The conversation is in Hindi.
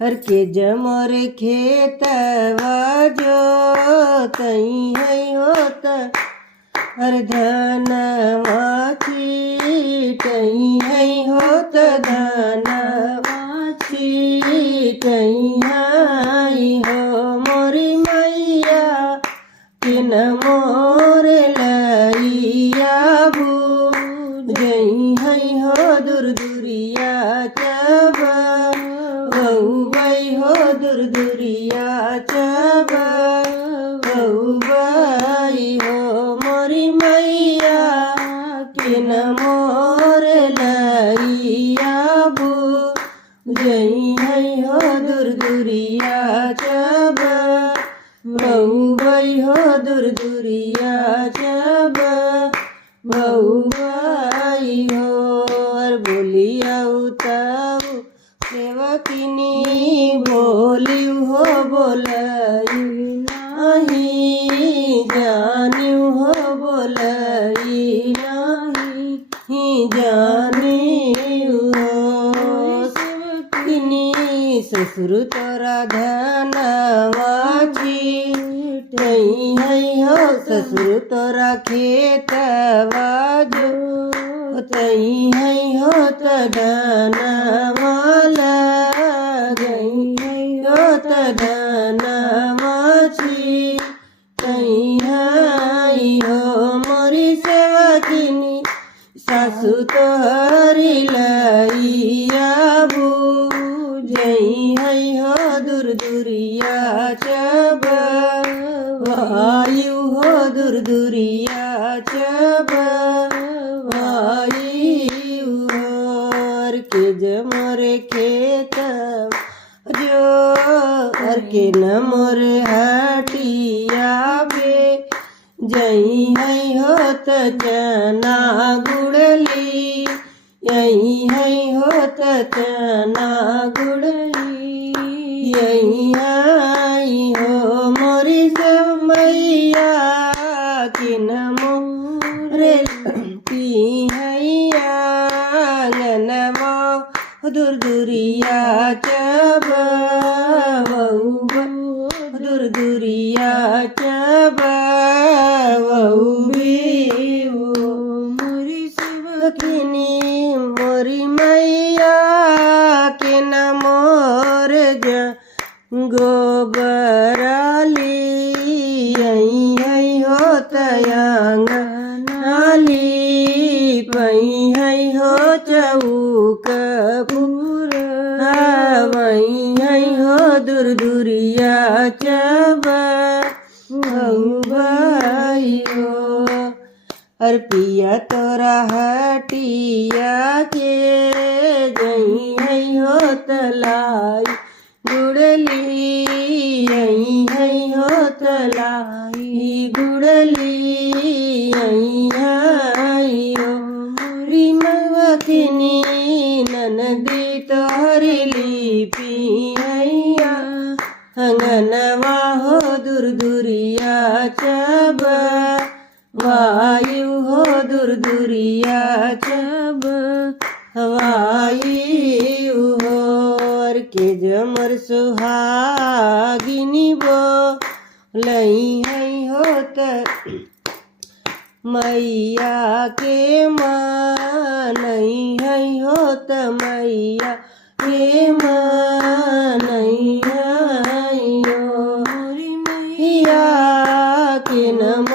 हर के जमोर खेतवा जो तई है होत हर धनवा छीटई है होत धनवा छीटई है हो मोरी मैया किन मोर लइया बुझई है हो दूर दूरिया चब बहुबई हो दूर दूरिया चब बहुबई हो मोरी मैया किन मोर लइया बुझई है हो दूर दूरिया चब बहुबई हो दूर दूरिया जब बहुबई हो और बोलिया उताऊ सेवकिनी बोली हो बोलई नहीं जानी हो बोलई नहीं जानी हो सेवकिनी ससुर तोरा धनवा छीटई है हो ससुर तोरा खेतवा जो तई है हो त धनवा लगई है हो त धनवा छीटई है हो मोरी सेवकिनी सासु तोहरी लइया बुझई है हो दूर दूरिया चब वायु हो दूर दूरिया चब वायु हर के जमोर खेत जो हर के न मोर हटिया बे जई है हो त चना गुड़ली यही है हो त चना गुड़ली यही आई हो मोरी सब मैया किन मोरे पी हैया ननवा दूर दूरिया चब दूर दूरिया चब मोरी सेवकिनी मोरी मैया के न मोर गोबराली यही है हो तयंग नाली पई है हो चौक पूर वही है हो दूर दूरिया चब बहुबई हो हर पिया तोरा हटिया के जई है हो तलाई गुड़ली यही है हो तलाई गुड़ली यही है हो मोरी मवकिनी ननदी तोहरी लिपि हैया अंगनवा हो दूर दूरिया चब वायु हो दूर दूरिया चब वायु हो के जमर सुहागिनी बो लई है हो त मैया के मानई है हो त मैया के मानई है हो मोरी मैया के नम